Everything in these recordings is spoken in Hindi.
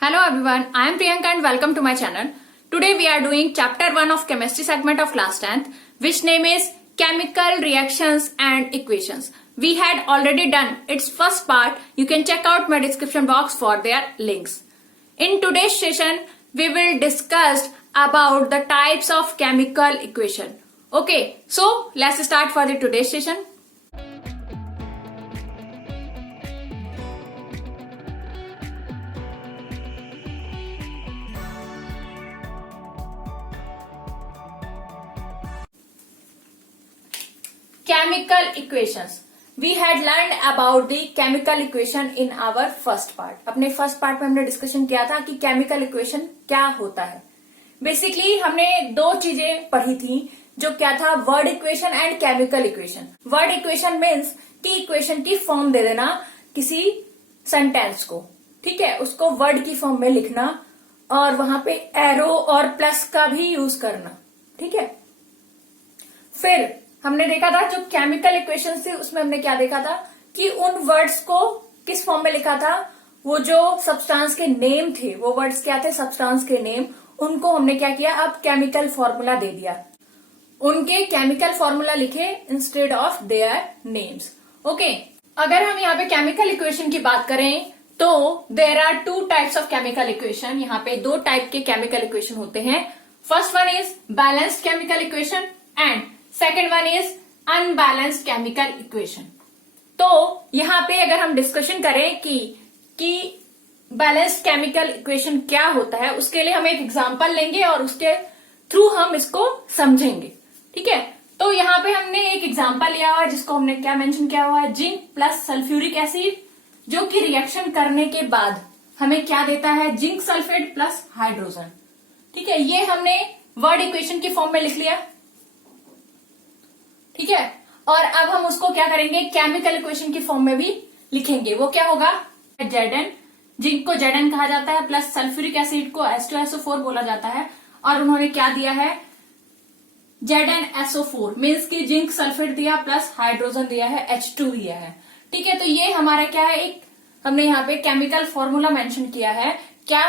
Hello everyone, I am Priyanka and welcome to my channel. Today we are doing chapter 1 of chemistry segment of class 10th, which name is chemical reactions and equations. We had already done its first part. You can check out my description box for their links. In today's session, we will discuss about the types of chemical equation. Okay, so let's start for the today's session. Chemical equations. We had learned about the chemical equation in our first part. अपने फर्स्ट पार्ट में हमने डिस्कशन किया था कि केमिकल इक्वेशन क्या होता है. बेसिकली हमने दो चीजें पढ़ी थी, जो क्या था, word equation and chemical equation. Word equation means कि इक्वेशन की फॉर्म दे देना किसी सेंटेंस को, ठीक है, उसको वर्ड की फॉर्म में लिखना और वहां पे एरो और प्लस का भी यूज करना, ठीक है. फिर हमने देखा था जो केमिकल इक्वेशन थी उसमें हमने क्या देखा था कि उन वर्ड्स को किस फॉर्म में लिखा था, वो जो सब्सटेंस के नेम थे, वो वर्ड्स क्या थे, सब्सटेंस के नेम, उनको हमने क्या किया, अब केमिकल फॉर्मूला दे दिया. उनके केमिकल फॉर्मूला लिखे instead of their names. Okay, अगर हम यहाँ पे केमिकल इक्वेशन की बात करें तो there are two types of chemical equation. यहाँ पे दो टाइप के केमिकल इक्वेशन होते हैं. First one is balanced chemical equation and second one is unbalanced chemical equation. तो यहां पे अगर हम डिस्कशन करें कि बैलेंस्ड केमिकल इक्वेशन क्या होता है, उसके लिए हम एक एग्जांपल लेंगे और उसके थ्रू हम इसको समझेंगे, ठीक है. तो यहाँ पे हमने एक एग्जांपल लिया हुआ है जिसको हमने क्या मेंशन किया हुआ है, जिंक प्लस सल्फ्यूरिक एसिड, जो कि रिएक्शन करने के बाद हमें क्या देता है, जिंक सल्फेट प्लस हाइड्रोजन, ठीक है. ये हमने वर्ड इक्वेशन की फॉर्म में लिख लिया, ठीक है. और अब हम उसको क्या करेंगे, केमिकल इक्वेशन की फॉर्म में भी लिखेंगे. वो क्या होगा, Zn, जिंक को Zn कहा जाता है, प्लस सल्फ्यूरिक एसिड को H2SO4 बोला जाता है. और उन्होंने क्या दिया है, ZnSO4 मीन्स की जिंक सल्फेट दिया प्लस हाइड्रोजन दिया है, H2 दिया है, ठीक है. तो ये हमारा क्या है, एक हमने यहाँ पे केमिकल फॉर्मूला मेंशन किया है, क्या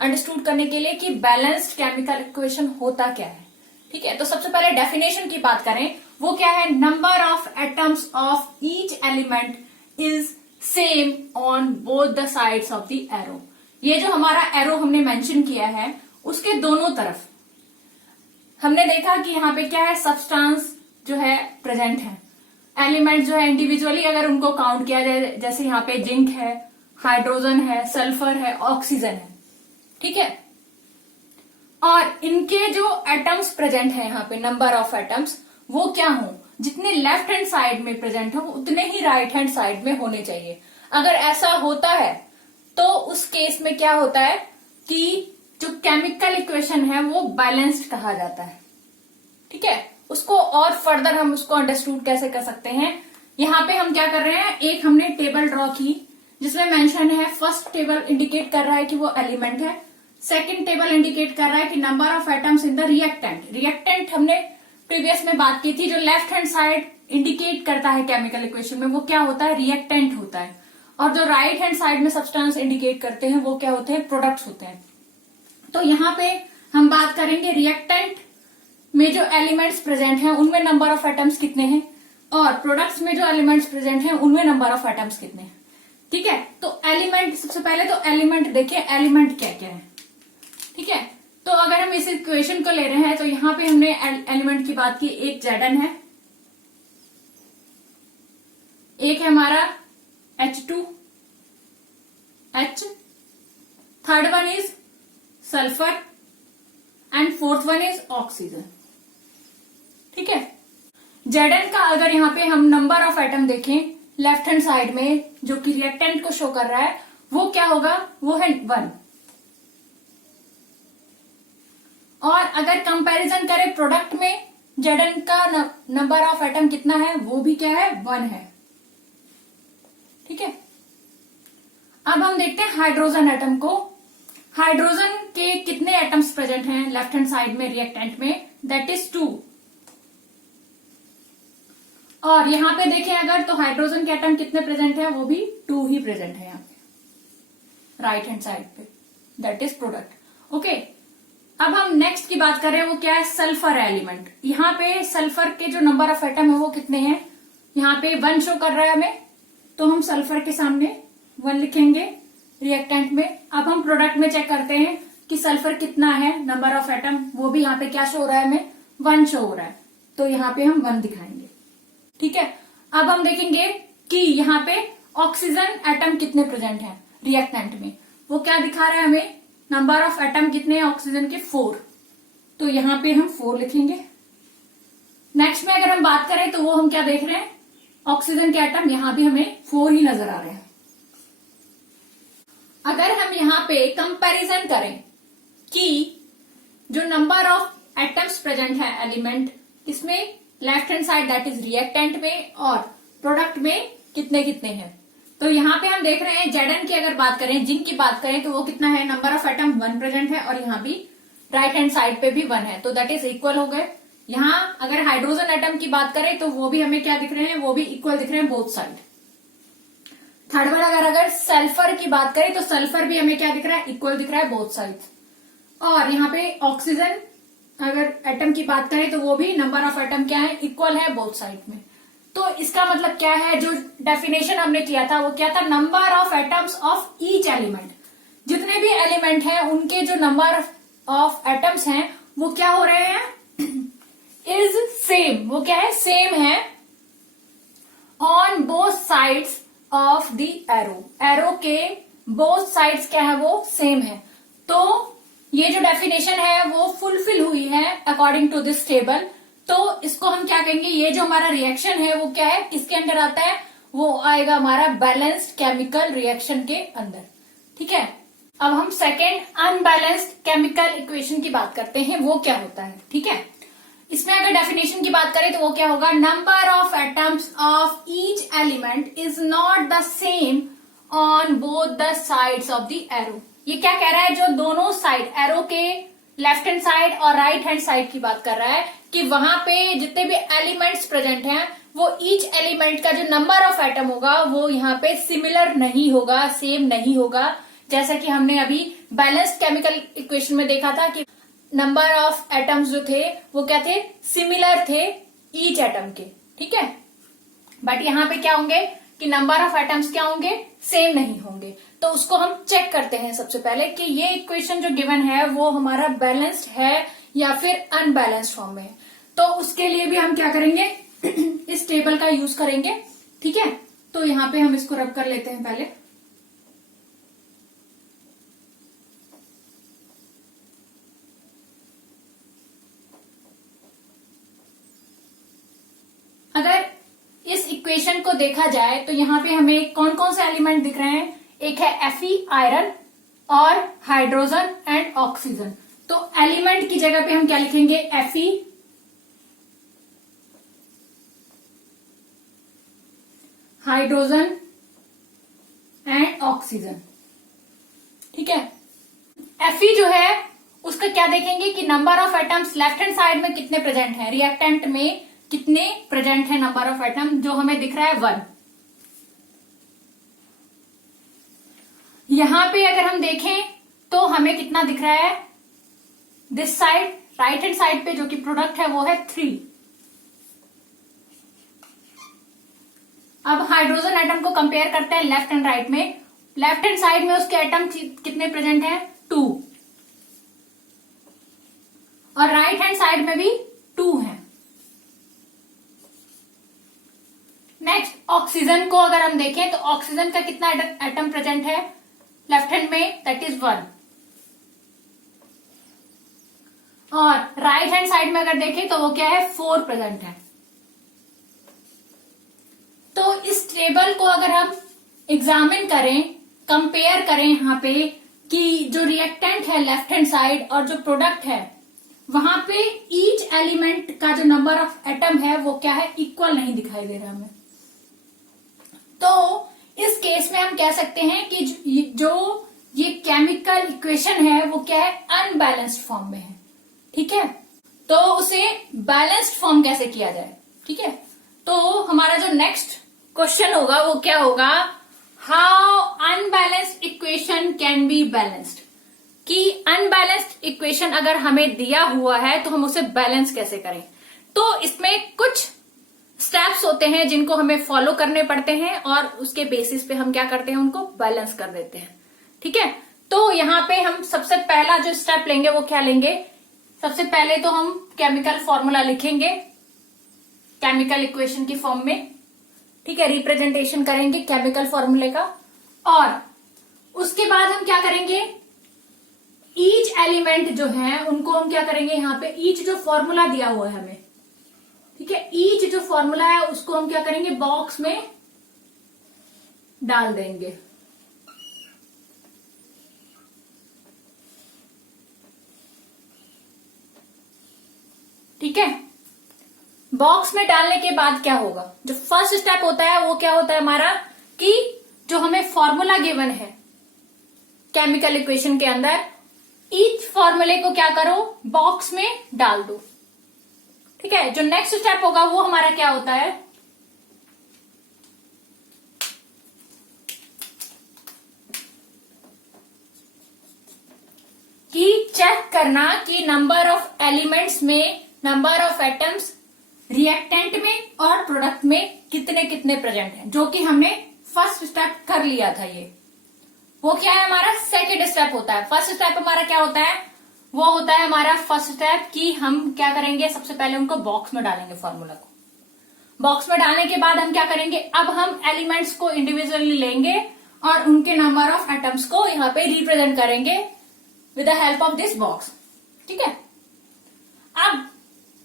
अंडरस्टूड करने के लिए कि बैलेंस्ड केमिकल इक्वेशन होता क्या है, ठीक है. तो सबसे पहले डेफिनेशन की बात करें, वो क्या है, number of atoms of each element is same on both the sides of the arrow. ये जो हमारा एरो हमने मेंशन किया है, उसके दोनों तरफ हमने देखा कि यहाँ पे क्या है, सब्सटेंस जो है प्रेजेंट है, एलिमेंट जो है इंडिविजुअली अगर उनको काउंट किया जाए, जैसे यहाँ पे जिंक है, हाइड्रोजन है, सल्फर है, ऑक्सीजन है, ठीक है. और इनके जो एटम्स प्रेजेंट है यहाँ पे, नंबर ऑफ एटम्स, वो क्या हो, जितने लेफ्ट हैंड साइड में प्रेजेंट हो उतने ही राइट हैंड साइड में होने चाहिए. अगर ऐसा होता है तो उस केस में क्या होता है कि जो केमिकल इक्वेशन है वो बैलेंस्ड कहा जाता है, ठीक है. उसको और फर्दर हम उसको अंडरस्टूड कैसे कर सकते हैं, यहाँ पे हम क्या कर रहे हैं, एक हमने टेबल ड्रॉ की जिसमें मेंशन है, फर्स्ट टेबल इंडिकेट कर रहा है कि वो एलिमेंट है, सेकेंड टेबल इंडिकेट कर रहा है कि number of atoms in the reactant. Reactant हमने प्रीवियस में बात की थी, जो लेफ्ट हैंड साइड इंडिकेट करता है केमिकल इक्वेशन में, वो क्या होता है, रिएक्टेंट होता है. और जो राइट हैंड साइड में सब्सटेंस इंडिकेट करते हैं वो क्या होते हैं, प्रोडक्ट्स होते हैं. तो यहाँ पे हम बात करेंगे रिएक्टेंट में जो एलिमेंट्स प्रेजेंट हैं उनमें नंबर ऑफ एटम्स कितने हैं, और प्रोडक्ट्स में जो एलिमेंट्स प्रेजेंट हैं उनमें नंबर ऑफ एटम्स कितने हैं, ठीक है. तो एलिमेंट, सबसे पहले तो एलिमेंट देखिए, एलिमेंट क्या क्या है, ठीक है. तो अगर हम इस इक्वेशन को ले रहे हैं तो यहाँ पे हमने एलिमेंट की बात की, एक Zn है, एक है हमारा H2H, third one is sulphur and fourth one is oxygen, ठीक है. Zn का अगर यहाँ पे हम नंबर ऑफ एटम देखें लेफ्ट हैंड साइड में, जो कि रिएक्टेंट को शो कर रहा है, वो क्या होगा, वो है 1. और अगर कंपैरिजन करें प्रोडक्ट में, Zn का नंबर ऑफ एटम कितना है, वो भी क्या है, 1 है, ठीक है. अब हम देखते हैं हाइड्रोजन एटम को. हाइड्रोजन के कितने एटम्स प्रेजेंट हैं लेफ्ट हैंड साइड में रिएक्टेंट में, दैट इज 2. और यहाँ पे देखें अगर, तो हाइड्रोजन के एटम कितने प्रेजेंट है, वो भी 2 ही प्रेजेंट है यहाँ पे राइट हैंड साइड पे, दैट इज प्रोडक्ट। ओके, अब हम नेक्स्ट की बात कर रहे हैं, वो क्या है, सल्फर एलिमेंट। यहाँ पे सल्फर के जो नंबर ऑफ एटम है वो कितने हैं, यहाँ पे 1 शो कर रहा है हमें, तो हम सल्फर के सामने 1 लिखेंगे रिएक्टेंट में। अब हम प्रोडक्ट में चेक करते हैं कि सल्फर कितना है नंबर ऑफ एटम, वो भी यहाँ पे क्या शो हो रहा है हमें, 1 शो हो रहा है, तो यहाँ पे हम 1 दिखाएंगे। ठीक है, अब हम देखेंगे कि यहाँ पे ऑक्सीजन एटम कितने प्रेजेंट हैं रिएक्टेंट में, वो क्या दिखा रहा है हमें, नंबर ऑफ एटम कितने हैं ऑक्सीजन के, 4, तो यहाँ पे हम 4 लिखेंगे। नेक्स्ट में अगर हम बात करें तो वो हम क्या देख रहे हैं, ऑक्सीजन के एटम यहाँ भी हमें 4 ही नजर आ रहे हैं। अगर हम यहाँ पे कंपैरिजन करें कि जो नंबर ऑफ एटम्स प्रेजेंट है एलिमेंट, इसमें left hand side that is reactant में और प्रोडक्ट में कितने कितने हैं, तो यहाँ पे हम देख रहे हैं Zn की अगर बात करें, जिंक की बात करें, तो वो कितना है, नंबर ऑफ एटम 1 प्रेजेंट है और यहाँ भी राइट हैंड साइड पे भी 1 है, तो दैट इज इक्वल हो गए। यहाँ अगर हाइड्रोजन एटम की बात करें तो वो भी हमें क्या दिख रहे हैं, वो भी इक्वल दिख रहे हैं बोथ साइड। थर्ड वन अगर सल्फर की बात करें तो सल्फर भी हमें क्या दिख रहा है, इक्वल दिख रहा है बोथ साइड। और यहाँ पे ऑक्सीजन अगर एटम की बात करें तो वो भी नंबर ऑफ एटम क्या है, इक्वल है बोथ साइड में। तो इसका मतलब क्या है, जो डेफिनेशन हमने किया था वो क्या था, number of atoms of each element, जितने भी एलिमेंट हैं उनके जो नंबर ऑफ एटम्स हैं वो क्या हो रहे हैं, इज सेम, वो क्या है, सेम है on both sides of the arrow, arrow के बोथ साइड्स क्या है, वो सेम है। तो ये जो डेफिनेशन है वो फुलफिल हुई है अकॉर्डिंग टू दिस टेबल। तो इसको हम क्या कहेंगे, ये जो हमारा रिएक्शन है वो क्या है, किसके अंदर आता है, वो आएगा हमारा बैलेंस्ड केमिकल रिएक्शन के अंदर। ठीक है, अब हम सेकेंड अनबैलेंस्ड केमिकल इक्वेशन की बात करते हैं, वो क्या होता है। ठीक है, इसमें अगर डेफिनेशन की बात करें तो वो क्या होगा, number of atoms of each element is not the same on both the sides of the arrow. ये क्या कह रहा है, जो दोनों साइड एरो के लेफ्ट हैंड साइड और राइट हैंड साइड की बात कर रहा है कि वहां पे जितने भी एलिमेंट्स प्रेजेंट हैं वो ईच एलिमेंट का जो नंबर ऑफ एटम होगा वो यहाँ पे सिमिलर नहीं होगा, सेम नहीं होगा। जैसा कि हमने अभी बैलेंस्ड केमिकल इक्वेशन में देखा था कि नंबर ऑफ एटम्स जो थे वो क्या थे, सिमिलर थे ईच एटम के। ठीक है, बट यहाँ पे क्या होंगे कि नंबर ऑफ एटम्स क्या होंगे, सेम नहीं होंगे। तो उसको हम चेक करते हैं सबसे पहले कि ये इक्वेशन जो गिवन है वो हमारा बैलेंस्ड है या फिर अनबैलेंस्ड फॉर्म में है। तो उसके लिए भी हम क्या करेंगे, इस टेबल का यूज करेंगे। ठीक है, तो यहाँ पे हम इसको रब कर लेते हैं पहले। अगर इस इक्वेशन को देखा जाए तो यहाँ पे हमें कौन कौन से एलिमेंट दिख रहे हैं, एक है Fe आयरन और हाइड्रोजन एंड ऑक्सीजन। तो एलिमेंट की जगह पे हम क्या लिखेंगे, Fe, हाइड्रोजन एंड ऑक्सीजन। ठीक है, Fe जो है उसका क्या देखेंगे कि number of atoms left hand side में कितने प्रेजेंट हैं, रिएक्टेंट में कितने प्रेजेंट है नंबर ऑफ एटम, जो हमें दिख रहा है 1। यहां पे अगर हम देखें तो हमें कितना दिख रहा है, this side right hand side पे जो कि प्रोडक्ट है वो है 3। अब हाइड्रोजन एटम को कंपेयर करते हैं लेफ्ट एंड राइट में। लेफ्ट हैंड साइड में उसके एटम कितने प्रेजेंट हैं, 2, और राइट हैंड साइड में भी 2 है। नेक्स्ट ऑक्सीजन को अगर हम देखें तो ऑक्सीजन का कितना एटम प्रेजेंट है लेफ्ट हैंड में, दैट इज 1, और राइट हैंड साइड में अगर देखें तो वो क्या है, 4 प्रेजेंट है। तो इस टेबल को अगर हम एग्जामिन करें, कंपेयर करें यहाँ पे कि जो रिएक्टेंट है लेफ्ट हैंड साइड और जो प्रोडक्ट है वहां पे ईच एलिमेंट का जो नंबर ऑफ एटम है वो क्या है, इक्वल नहीं दिखाई दे रहा हमें। तो इस केस में हम कह सकते हैं कि जो ये केमिकल इक्वेशन है वो क्या है, अनबैलेंस्ड फॉर्म में है। ठीक है, तो उसे बैलेंस्ड फॉर्म कैसे किया जाए। ठीक है, तो हमारा जो नेक्स्ट क्वेश्चन होगा वो क्या होगा, how unbalanced equation can be balanced. कि अनबैलेंस्ड इक्वेशन अगर हमें दिया हुआ है तो हम उसे बैलेंस कैसे करें। तो इसमें कुछ स्टेप्स होते हैं जिनको हमें फॉलो करने पड़ते हैं और उसके बेसिस पे हम क्या करते हैं, उनको बैलेंस कर देते हैं। ठीक है, तो यहाँ पे हम सबसे पहला जो स्टेप लेंगे वो क्या लेंगे, सबसे पहले तो हम केमिकल फॉर्मूला लिखेंगे केमिकल इक्वेशन की फॉर्म में। ठीक है, रिप्रेजेंटेशन करेंगे केमिकल फॉर्मूले का। और उसके बाद हम क्या करेंगे, ईच एलिमेंट जो है उनको हम क्या करेंगे, यहाँ पे ईच जो फॉर्मूला दिया हुआ है हमें, ठीक है, ईच जो फॉर्मूला है उसको हम क्या करेंगे, बॉक्स में डाल देंगे। ठीक है, बॉक्स में डालने के बाद क्या होगा, जो फर्स्ट स्टेप होता है वो क्या होता है हमारा, कि जो हमें फॉर्मूला गिवन है केमिकल इक्वेशन के अंदर, ईच फॉर्मूले को क्या करो, बॉक्स में डाल दो। ठीक है, जो नेक्स्ट स्टेप होगा वो हमारा क्या होता है, कि चेक करना कि नंबर ऑफ एलिमेंट्स में, नंबर ऑफ एटम्स रिएक्टेंट में और प्रोडक्ट में कितने कितने प्रेजेंट हैं, जो कि हमने फर्स्ट स्टेप कर लिया था। ये वो क्या है, हमारा सेकेंड स्टेप होता है। फर्स्ट स्टेप हमारा क्या होता है, वो होता है हमारा फर्स्ट स्टेप कि हम क्या करेंगे, सबसे पहले उनको बॉक्स में डालेंगे फॉर्मूला को। बॉक्स में डालने के बाद हम क्या करेंगे, अब हम एलिमेंट्स को इंडिविजुअली लेंगे और उनके नंबर ऑफ एटम्स को यहाँ पे रिप्रेजेंट करेंगे with the help of this box. ठीक है, अब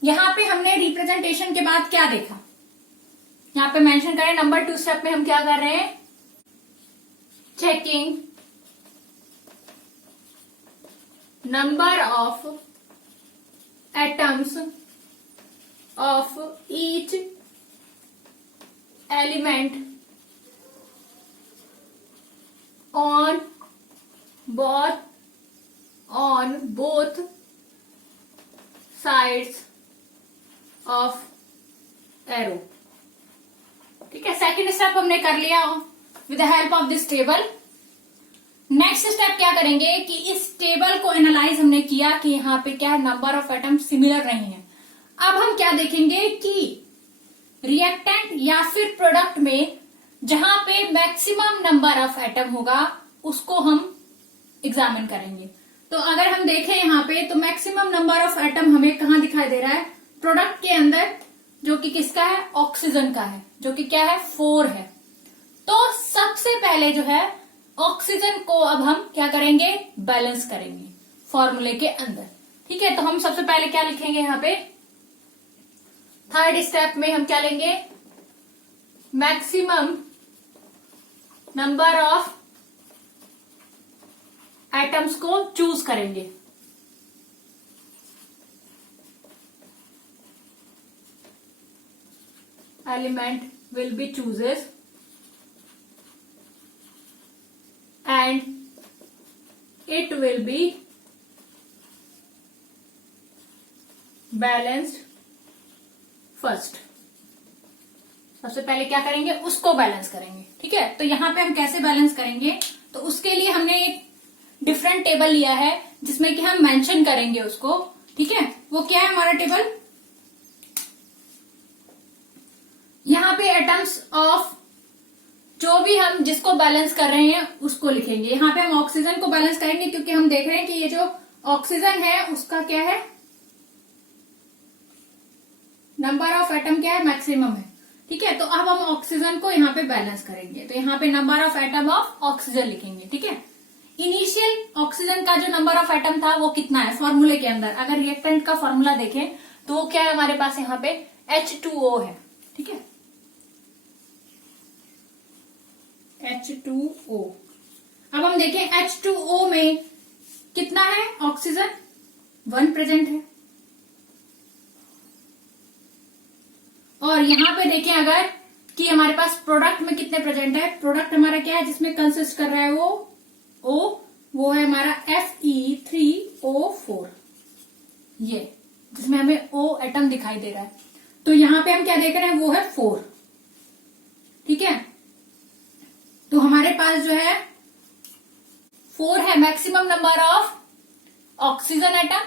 यहाँ पे हमने रिप्रेजेंटेशन के बाद क्या देखा, यहाँ पे मेंशन करें नंबर 2 स्टेप में हम क्या कर रहे हैं, checking number of atoms of each element on both sides of arrow. ठीक है, सेकेंड स्टेप हमने कर लिया with the help of this table. Next step क्या करेंगे कि इस टेबल को एनालाइज हमने किया कि यहाँ पे क्या है, नंबर ऑफ एटम सिमिलर नहीं है। अब हम क्या देखेंगे कि रिएक्टेंट या फिर प्रोडक्ट में जहां पे मैक्सिमम नंबर ऑफ एटम होगा उसको हम एग्जामिन करेंगे। तो अगर हम देखें यहाँ पे तो मैक्सिमम नंबर ऑफ एटम हमें कहाँ दिखाई दे रहा है, प्रोडक्ट के अंदर, जो कि किसका है, ऑक्सीजन का है, जो कि क्या है, 4 है। तो सबसे पहले जो है ऑक्सीजन को अब हम क्या करेंगे, बैलेंस करेंगे फॉर्मूले के अंदर। ठीक है, तो हम सबसे पहले क्या लिखेंगे यहाँ पे, थर्ड स्टेप में हम क्या लेंगे, मैक्सिमम नंबर ऑफ एटम्स को चूज करेंगे। Element will be chooses and it will be balanced first। सबसे पहले क्या करेंगे, उसको बैलेंस करेंगे। ठीक है, तो यहां पे हम कैसे बैलेंस करेंगे, तो उसके लिए हमने एक डिफरेंट टेबल लिया है जिसमें कि हम मेंशन करेंगे उसको। ठीक है, वो क्या है हमारा टेबल, यहाँ पे एटम्स ऑफ जो भी हम जिसको बैलेंस कर रहे हैं उसको लिखेंगे। यहाँ पे हम ऑक्सीजन को बैलेंस करेंगे क्योंकि हम देख रहे हैं कि ये जो ऑक्सीजन है उसका क्या है, नंबर ऑफ एटम क्या है, मैक्सिमम है। ठीक है, तो अब हम ऑक्सीजन को यहाँ पे बैलेंस करेंगे, तो यहाँ पे number of atom of oxygen लिखेंगे। ठीक है, इनिशियल ऑक्सीजन का जो नंबर ऑफ एटम था वो कितना है फॉर्मूले के अंदर, अगर रिएक्टेंट का फॉर्मूला देखें तो वो क्या है हमारे पास यहाँ पे H2O है। ठीक है, H2O। अब हम देखें H2O में कितना है, ऑक्सीजन 1 प्रेजेंट है। और यहां पे देखें अगर कि हमारे पास प्रोडक्ट में कितने प्रेजेंट है, प्रोडक्ट हमारा क्या है जिसमें कंसिस्ट कर रहा है वो O, वो है हमारा Fe3O4, ये जिसमें हमें O एटम दिखाई दे रहा है। तो यहां पे हम क्या देख रहे हैं, वो है 4। ठीक है, तो हमारे पास जो है 4 है maximum number of oxygen atom.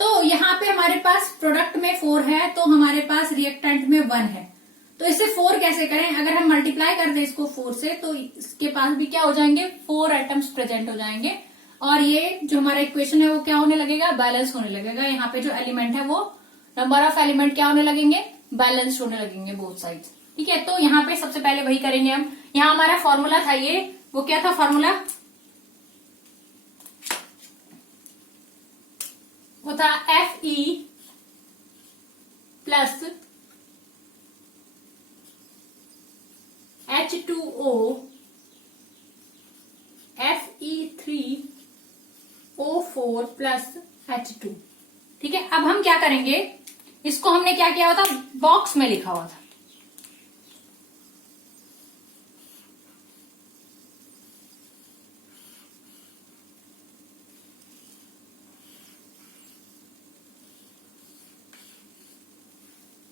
तो यहाँ पे हमारे पास प्रोडक्ट में 4 है, तो हमारे पास रिएक्टेंट में 1 है। तो इसे 4 कैसे करें? अगर हम मल्टीप्लाई कर दें इसको 4 से, तो इसके पास भी क्या हो जाएंगे? 4 एटम्स प्रेजेंट हो जाएंगे, और ये जो हमारा इक्वेशन है वो क्या होने लगेगा? बैलेंस होने लगेगा। यहाँ पे जो एलिमेंट है वो नंबर ऑफ एलिमेंट क्या होने लगेंगे? बैलेंस होने लगेंगे बोथ साइड्स। ठीक है, तो यहाँ पे सबसे पहले वही करेंगे हम। यहाँ हमारा फॉर्मूला था ये, वो क्या था फॉर्मूला? वो था Fe plus H2O Fe3O4 plus H2। ठीक है, अब हम क्या करेंगे? इसको हमने क्या किया हुआ था? बॉक्स में लिखा हुआ था।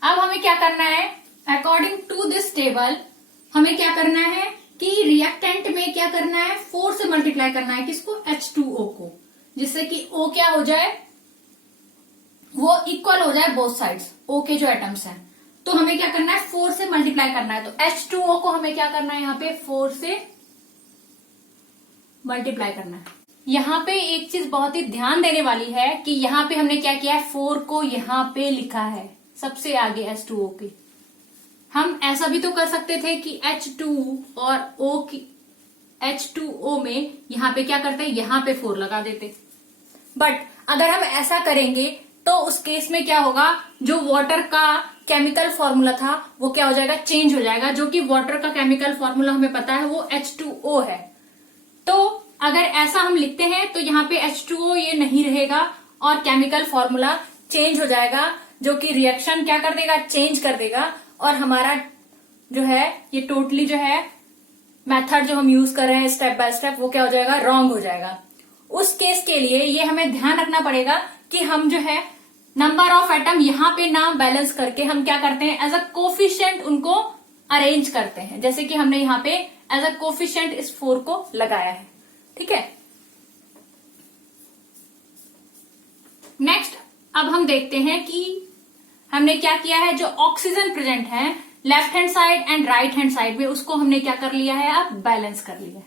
अब हमें क्या करना है? अकॉर्डिंग टू दिस टेबल हमें क्या करना है कि रिएक्टेंट में क्या करना है? 4 से मल्टीप्लाई करना है किसको? H2O को, जिससे कि O क्या हो जाए? वो इक्वल हो जाए बोथ साइड्स, O के जो एटम्स हैं। तो हमें क्या करना है? 4 से मल्टीप्लाई करना है। तो H2O को हमें क्या करना है? यहाँ पे 4 से मल्टीप्लाई करना है। यहाँ पे एक चीज बहुत ही ध्यान देने वाली है कि यहाँ पे हमने क्या किया है? 4 को यहाँ पे लिखा है सबसे आगे H2O के। हम ऐसा भी तो कर सकते थे कि H2 और O की H2O में यहाँ पे क्या करते हैं? यहाँ पे 4 लगा देते। बट अगर हम ऐसा करेंगे तो उस केस में क्या होगा? जो वाटर का केमिकल फॉर्मूला था वो क्या हो जाएगा? चेंज हो जाएगा। जो कि वाटर का केमिकल फॉर्मूला हमें पता है वो H2O है। तो अगर ऐसा हम लिखते हैं तो यहाँ पे H2O ये नहीं रहेगा और केमिकल फॉर्मूला चेंज हो जाएगा, जो कि रिएक्शन क्या कर देगा? चेंज कर देगा, और हमारा जो है ये टोटली जो है मेथड जो हम यूज कर रहे हैं स्टेप बाय स्टेप, वो क्या हो जाएगा? रॉन्ग हो जाएगा। उस केस के लिए ये हमें ध्यान रखना पड़ेगा कि हम जो है नंबर ऑफ एटम यहाँ पे ना बैलेंस करके हम क्या करते हैं? एज अ कोफिशिएंट उनको अरेंज करते हैं, जैसे कि हमने यहाँ पे एज अ कोफिशिएंट इस 4 को लगाया है। ठीक है, नेक्स्ट अब हम देखते हैं कि हमने क्या किया है। जो ऑक्सीजन प्रेजेंट है left hand side and right hand side में, उसको हमने क्या कर लिया है? अब बैलेंस कर लिया है।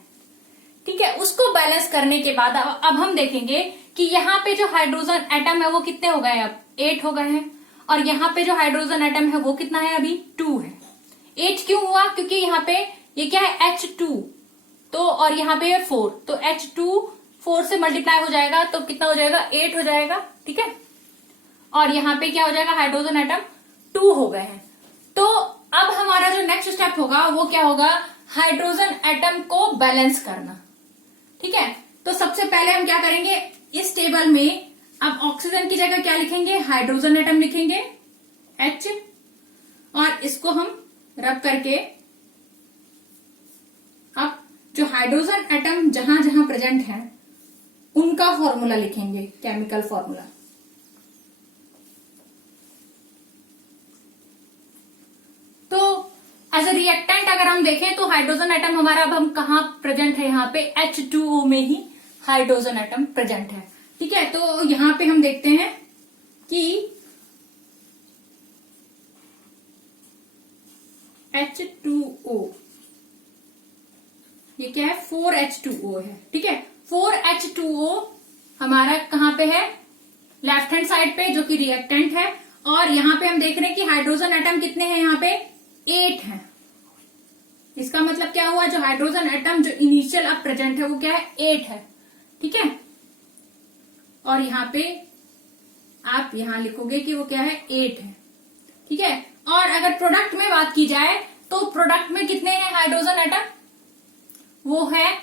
ठीक है, उसको बैलेंस करने के बाद अब हम देखेंगे कि यहाँ पे जो हाइड्रोजन एटम है वो कितने हो गए? अब 8 हो गए हैं, और यहाँ पे जो हाइड्रोजन एटम है वो कितना है? अभी 2 है। 8 क्यों हुआ? क्योंकि यहाँ पे ये क्या है? H2, तो और यहाँ पे 4, तो H2 4 से मल्टीप्लाई हो जाएगा तो कितना हो जाएगा? 8 हो जाएगा। ठीक है, और यहाँ पे क्या हो जाएगा? हाइड्रोजन एटम 2 हो गए हैं। तो अब हमारा जो नेक्स्ट स्टेप होगा वो क्या होगा? हाइड्रोजन एटम को बैलेंस करना। ठीक है, तो सबसे पहले हम क्या करेंगे? इस टेबल में अब ऑक्सीजन की जगह क्या लिखेंगे? हाइड्रोजन एटम लिखेंगे H, और इसको हम रब करके अब जो हाइड्रोजन एटम जहां जहां प्रेजेंट है उनका फॉर्मूला लिखेंगे, केमिकल फॉर्मूला। तो एज ए रिएक्टेंट अगर हम देखें तो हाइड्रोजन एटम हमारा अब हम कहाँ प्रेजेंट है? यहाँ पे H2O में ही हाइड्रोजन एटम प्रेजेंट है। ठीक है, तो यहाँ पे हम देखते हैं कि H2O ये क्या है? 4H2O है। ठीक है, 4H2O हमारा कहाँ पे है? लेफ्ट हैंड साइड पे, जो कि रिएक्टेंट है। और यहाँ पे हम देख रहे हैं कि हाइड्रोजन एटम कितने हैं? यहाँ पे 8 है। इसका मतलब क्या हुआ? जो हाइड्रोजन एटम जो इनिशियल अब प्रेजेंट है वो क्या है? 8 है। ठीक है, और यहाँ पे आप यहाँ लिखोगे कि वो क्या है? 8 है। ठीक है, और अगर प्रोडक्ट में बात की जाए तो प्रोडक्ट में कितने हैं हाइड्रोजन एटम? वो है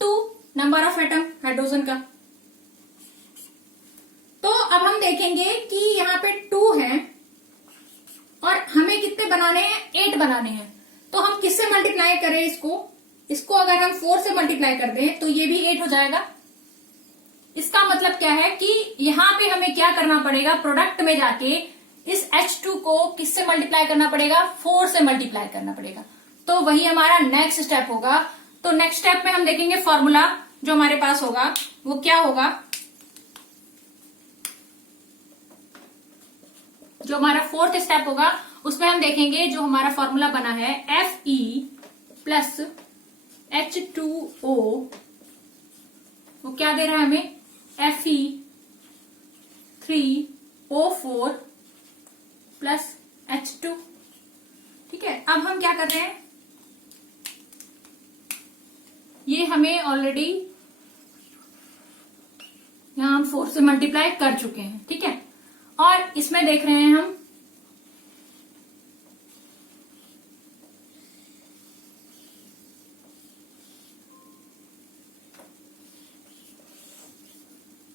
2 नंबर ऑफ एटम हाइड्रोजन का। तो अब हम देखेंगे कि यहाँ पे 2 है और हमें कितने बनाने हैं? 8 बनाने हैं। तो हम किससे मल्टीप्लाई करें इसको अगर हम 4 से मल्टीप्लाई कर दें तो ये भी 8 हो जाएगा। इसका मतलब क्या है कि यहाँ पे हमें क्या करना पड़ेगा? प्रोडक्ट में जाके इस H2 को किससे मल्टीप्लाई करना पड़ेगा? 4 से मल्टीप्लाई करना पड़ेगा। तो वही हमारा नेक्स्ट स्टेप होगा। तो नेक्स्ट स्टेप में हम देखेंगे फॉर्मूला जो हमारे पास होगा वो क्या होगा? जो हमारा फोर्थ स्टेप होगा उसमें हम देखेंगे जो हमारा फॉर्मूला बना है Fe प्लस H2O, वो क्या दे रहा है हमें Fe3O4 प्लस H2। ठीक है, अब हम क्या कर रहे हैं, ये हमें ऑलरेडी यहां हम 4 से मल्टीप्लाई कर चुके हैं। ठीक है, और इसमें देख रहे हैं हम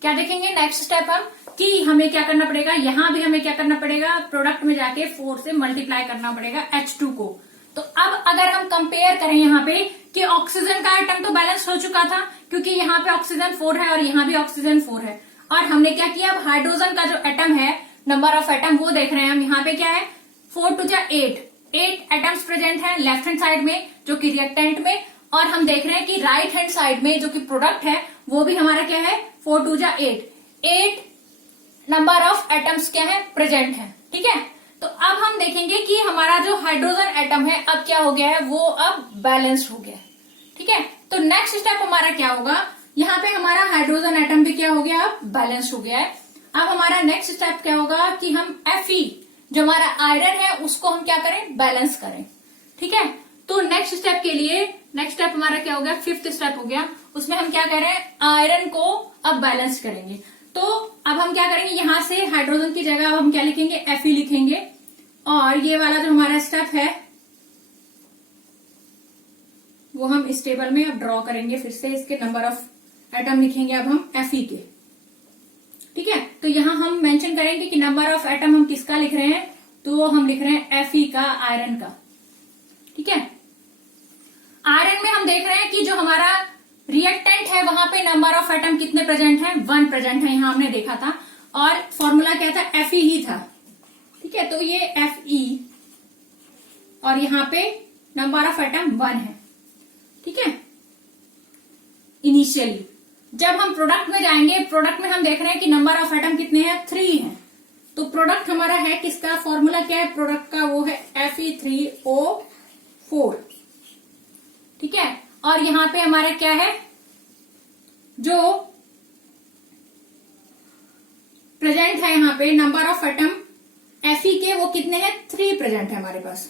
क्या देखेंगे नेक्स्ट स्टेप हम कि हमें क्या करना पड़ेगा, यहां भी हमें क्या करना पड़ेगा, प्रोडक्ट में जाके 4 से मल्टीप्लाई करना पड़ेगा H2 को। तो अब अगर हम कंपेयर करें यहाँ पे कि ऑक्सीजन का आइटम तो बैलेंस हो चुका था क्योंकि यहाँ पे ऑक्सीजन 4 है और यहाँ भी ऑक्सीजन 4 है, और हमने क्या किया, अब हाइड्रोजन का जो एटम है, नंबर ऑफ एटम वो देख रहे हैं हम। यहाँ पे क्या है 4 टू 8 एटम्स प्रेजेंट है लेफ्ट हैंड साइड में जो कि रिएक्टेंट में, और हम देख रहे हैं कि राइट हैंड साइड में जो कि प्रोडक्ट है वो भी हमारा क्या है 4 टू 8 नंबर ऑफ एटम्स क्या है प्रेजेंट है। ठीक है, तो अब हम देखेंगे कि हमारा जो हाइड्रोजन एटम है अब क्या हो गया है, वो अब बैलेंस्ड हो गया है। ठीक है, तो नेक्स्ट स्टेप हमारा क्या होगा, यहाँ पे हमारा हाइड्रोजन एटम भी क्या हो गया, अब बैलेंस्ड हो गया है। अब हमारा नेक्स्ट स्टेप क्या होगा कि हम Fe जो हमारा आयरन है उसको हम क्या करें, बैलेंस करें। ठीक है, तो नेक्स्ट स्टेप के लिए नेक्स्ट स्टेप हमारा क्या हो गया, फिफ्थ स्टेप हो गया, उसमें हम क्या करें, आयरन को अब बैलेंस करेंगे। तो अब हम क्या करेंगे, यहां से हाइड्रोजन की जगह अब हम क्या लिखेंगे, Fe लिखेंगे, और ये वाला जो हमारा स्टेप है वो हम इस टेबल में अब ड्रॉ करेंगे, फिर से इसके नंबर ऑफ एटम लिखेंगे अब हम Fe के। ठीक है, तो यहां हम मेंशन करेंगे कि नंबर ऑफ एटम हम किसका लिख रहे हैं, तो हम लिख रहे हैं Fe का, आयरन का। ठीक है, आयरन में हम देख रहे हैं कि जो हमारा रिएक्टेंट है वहां पे नंबर ऑफ एटम कितने प्रेजेंट हैं, 1 प्रेजेंट है, यहां हमने देखा था, और फॉर्मूला क्या था, Fe ही था। ठीक है, तो ये Fe और यहाँ पे नंबर ऑफ एटम 1 है। ठीक है, इनिशियली जब हम प्रोडक्ट में जाएंगे, प्रोडक्ट में हम देख रहे हैं कि नंबर ऑफ एटम कितने हैं, 3 हैं। तो प्रोडक्ट हमारा है किसका, फॉर्मूला क्या है प्रोडक्ट का, वो है Fe3O4। ठीक है, और यहां पे हमारा क्या है, जो प्रेजेंट है यहाँ पे नंबर ऑफ एटम Fe के, वो कितने हैं, 3 प्रेजेंट है हमारे पास।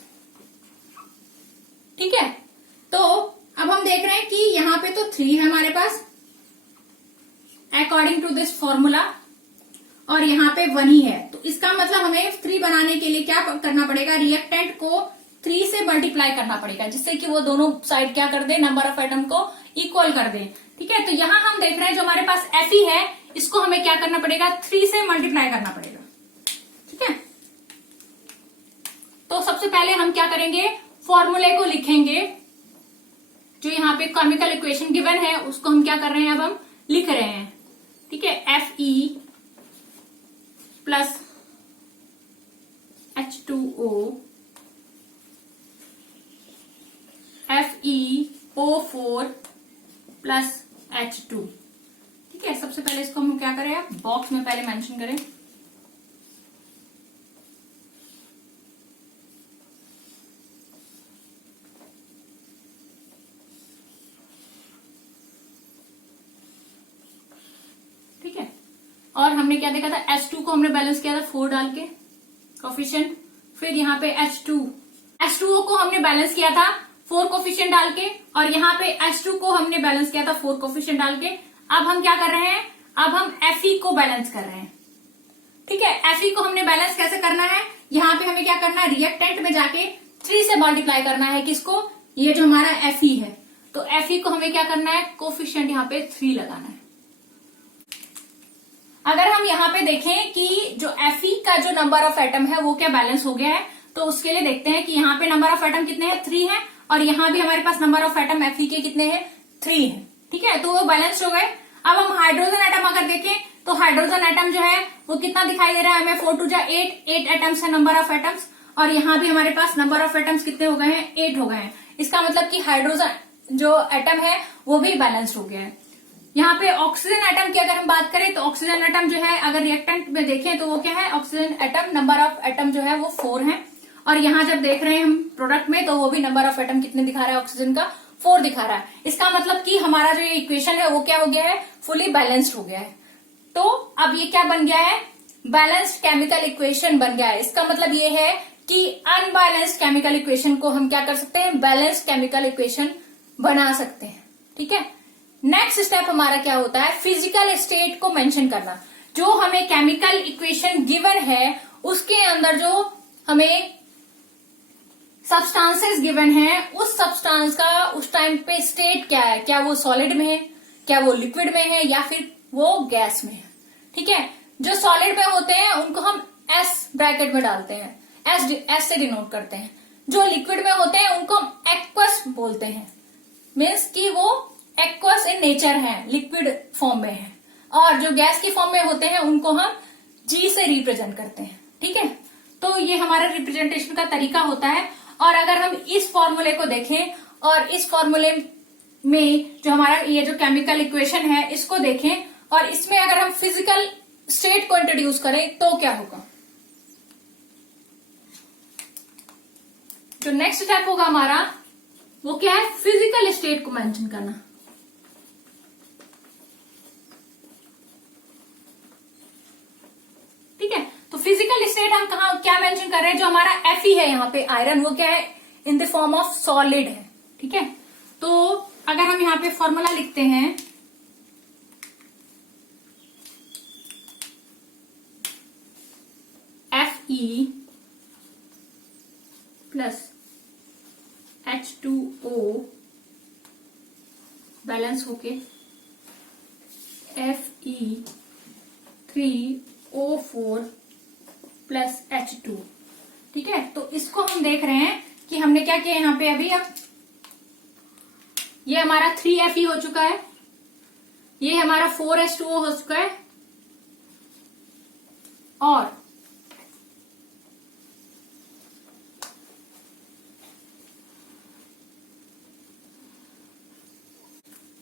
ठीक है, तो अब हम देख रहे हैं कि यहाँ पे तो 3 है हमारे पास अकॉर्डिंग टू दिस फॉर्मूला, और यहाँ पे 1 ही है। तो इसका मतलब हमें 3 बनाने के लिए क्या करना पड़ेगा, रिएक्टेंट को 3 से मल्टीप्लाई करना पड़ेगा, जिससे कि वो दोनों साइड क्या कर दे, नंबर ऑफ एटम को इक्वल कर दे। ठीक है, तो यहां हम देख रहे हैं जो हमारे पास Fe है इसको हमें क्या करना पड़ेगा, 3 से मल्टीप्लाई करना पड़ेगा। ठीक है, तो सबसे पहले हम क्या करेंगे, फॉर्मूले को लिखेंगे, जो यहाँ पे केमिकल इक्वेशन गिवन है उसको हम क्या कर रहे हैं, अब हम लिख रहे हैं। ठीक है, Fe plus H2O FeO4 plus H2। ठीक है, सबसे पहले इसको हम क्या करें, बॉक्स में पहले मेंशन करें। ठीक है, और हमने क्या देखा था, H2 को हमने बैलेंस किया था 4 डाल के कोफिशिएंट, फिर यहाँ पे H2O को हमने बैलेंस किया था 4 कोफिशिएंट डाल के, और यहाँ पे H2 को हमने बैलेंस किया था 4 कोफिशिएंट डाल के। अब हम क्या कर रहे हैं, अब हम Fe को बैलेंस कर रहे हैं। ठीक है, Fe को हमने बैलेंस कैसे करना है, यहाँ पे हमें क्या करना है, रिएक्टेंट में जाके 3 से मल्टीप्लाई करना है, किसको, ये जो हमारा Fe है। तो Fe को हमें क्या करना है, कोफिशिएंट यहाँ पे 3 लगाना है। अगर हम यहाँ पे देखें कि जो Fe का जो नंबर ऑफ एटम है वो क्या बैलेंस हो गया है, तो उसके लिए देखते हैं कि यहाँ पे नंबर ऑफ एटम कितने हैं, 3 है, और यहाँ भी हमारे पास नंबर ऑफ एटम Fe के कितने हैं, 3 है। ठीक है, तो वो बैलेंस हो गए। अब हम हाइड्रोजन एटम अगर देखें तो हाइड्रोजन एटम जो है वो कितना दिखाई दे रहा है हमें, 4 टू 8 एटम्स है नंबर ऑफ एटम्स, और यहाँ भी हमारे पास नंबर ऑफ एटम्स कितने हो गए हैं, 8 हो गए हैं। इसका मतलब कि हाइड्रोजन जो एटम है वो भी बैलेंस्ड हो गया है। यहाँ पे ऑक्सीजन एटम की अगर हम बात करें तो ऑक्सीजन एटम जो है अगर रिएक्टेंट में देखें तो वो क्या है, oxygen atom number of atom जो है वो 4 है। और यहाँ जब देख रहे हैं हम प्रोडक्ट में तो वो भी नंबर ऑफ एटम कितने दिखा रहा है, ऑक्सीजन का 4 दिखा रहा है। इसका मतलब कि हमारा जो ये इक्वेशन है वो क्या हो गया है, फुली बैलेंस्ड हो गया है। तो अब ये क्या बन गया है, बैलेंस्ड केमिकल इक्वेशन बन गया है। इसका मतलब ये है कि अनबैलेंस्ड केमिकल इक्वेशन को हम क्या कर सकते हैं, बैलेंस्ड केमिकल इक्वेशन बना सकते हैं। ठीक है, नेक्स्ट स्टेप हमारा क्या होता है, फिजिकल स्टेट को मेंशन करना। जो हमें केमिकल इक्वेशन गिवन है उसके अंदर जो हमें सब्सटेंसेस गिवन है, उस सब्सटेंस का उस टाइम पे स्टेट क्या है, क्या वो सॉलिड में है, क्या वो लिक्विड में है, या फिर वो गैस में है। ठीक है, जो सॉलिड में होते हैं उनको हम एस ब्रैकेट में डालते हैं, एस से डिनोट करते हैं। जो लिक्विड में होते हैं उनको हम एक्वस बोलते हैं, मीन्स कि वो एक्वस इन नेचर है, लिक्विड फॉर्म में है। और जो गैस की फॉर्म में होते हैं उनको हम जी से रिप्रेजेंट करते हैं। ठीक है, तो ये हमारा रिप्रेजेंटेशन का तरीका होता है। और अगर हम इस फॉर्मूले को देखें और इस फॉर्मूले में जो हमारा ये जो केमिकल इक्वेशन है इसको देखें और इसमें अगर हम फिजिकल स्टेट को इंट्रोड्यूस करें तो क्या होगा। जो नेक्स्ट स्टेप होगा हमारा वो क्या है, फिजिकल स्टेट को मेंशन करना। ठीक है, तो फिजिकल स्टेट हम कहा क्या मेंशन कर रहे हैं, जो हमारा Fe है यहाँ पे आयरन, वो क्या है, in the form of solid है। ठीक है, तो अगर हम यहाँ पे फॉर्मूला लिखते हैं Fe प्लस H2O बैलेंस होके Fe3O4 प्लस H2। ठीक है, तो इसको हम देख रहे हैं कि हमने क्या किया यहाँ पे अभी। अब ये हमारा 3Fe हो चुका है, ये हमारा 4H2O हो चुका है, और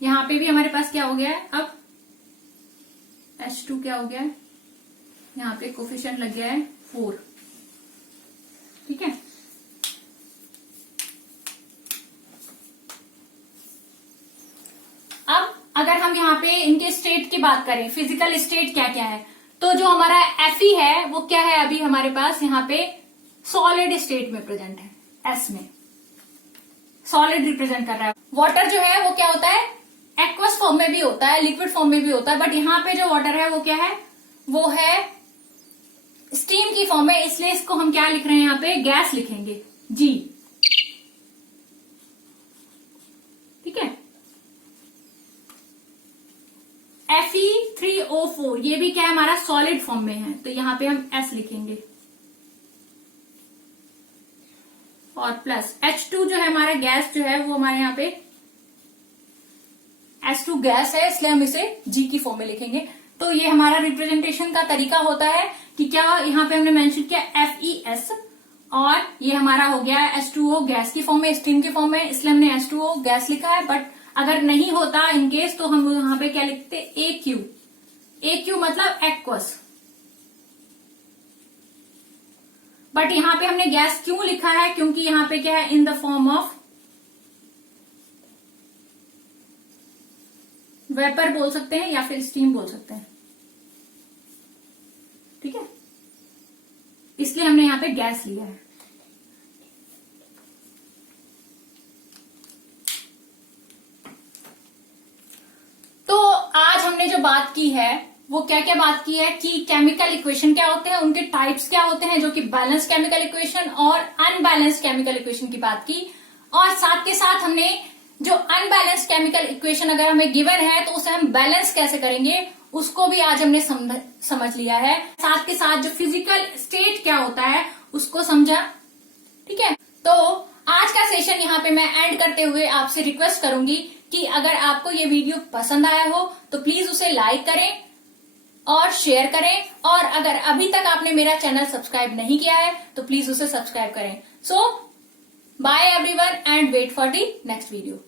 यहां पे भी हमारे पास क्या हो गया है, अब H2 क्या हो गया है, यहाँ पे कोफिशिएंट लग गया है 4। ठीक है, अब अगर हम यहाँ पे इनके स्टेट की बात करें, फिजिकल स्टेट क्या क्या है, तो जो हमारा Fe है वो क्या है, अभी हमारे पास यहाँ पे सॉलिड स्टेट में प्रेजेंट है, S में सॉलिड रिप्रेजेंट कर रहा है। वाटर जो है वो क्या होता है, एक्वस फॉर्म में भी होता है, लिक्विड फॉर्म में भी होता है, बट यहाँ पे जो वाटर है वो क्या है, वो है स्टीम की फॉर्म में, इसलिए इसको हम क्या लिख रहे हैं, यहाँ पे गैस लिखेंगे, जी। ठीक है, Fe3O4 ये भी क्या है, हमारा सॉलिड फॉर्म में है, तो यहाँ पे हम S लिखेंगे, और प्लस H2 जो है हमारा गैस जो है वो हमारे यहाँ पे H2 गैस है, इसलिए हम इसे G की फॉर्म में लिखेंगे। तो ये हमारा रिप्रेजेंटेशन का तरीका होता है कि क्या यहाँ पे हमने मेंशन किया FeS, और ये हमारा हो गया H2O गैस की फॉर्म में, स्टीम की फॉर्म में, इसलिए हमने H2O गैस लिखा है। बट अगर नहीं होता इन केस तो हम यहाँ पे क्या लिखते, AQ मतलब एक्वस। बट यहाँ पे हमने गैस क्यों लिखा है, क्योंकि यहाँ पे क्या है, in the form of vapour बोल सकते हैं या फिर स्टीम बोल सकते हैं। ठीक है, इसलिए हमने यहाँ पे गैस लिया है। तो आज हमने जो बात की है वो क्या क्या बात की है कि केमिकल इक्वेशन क्या होते हैं, उनके टाइप्स क्या होते हैं, जो कि बैलेंस केमिकल इक्वेशन और अनबैलेंस केमिकल इक्वेशन की बात की। और साथ के साथ हमने जो अनबैलेंस केमिकल इक्वेशन अगर हमें गिवन है तो उसे हम बैलेंस कैसे करेंगे उसको भी आज हमने समझ लिया है। साथ के साथ जो फिजिकल स्टेट क्या होता है उसको समझा। ठीक है, तो आज का सेशन यहाँ पे मैं एंड करते हुए आपसे रिक्वेस्ट करूंगी कि अगर आपको ये वीडियो पसंद आया हो तो प्लीज उसे लाइक करें और शेयर करें, और अगर अभी तक आपने मेरा चैनल सब्सक्राइब नहीं किया है तो प्लीज उसे सब्सक्राइब करें। So bye everyone and wait for the next video.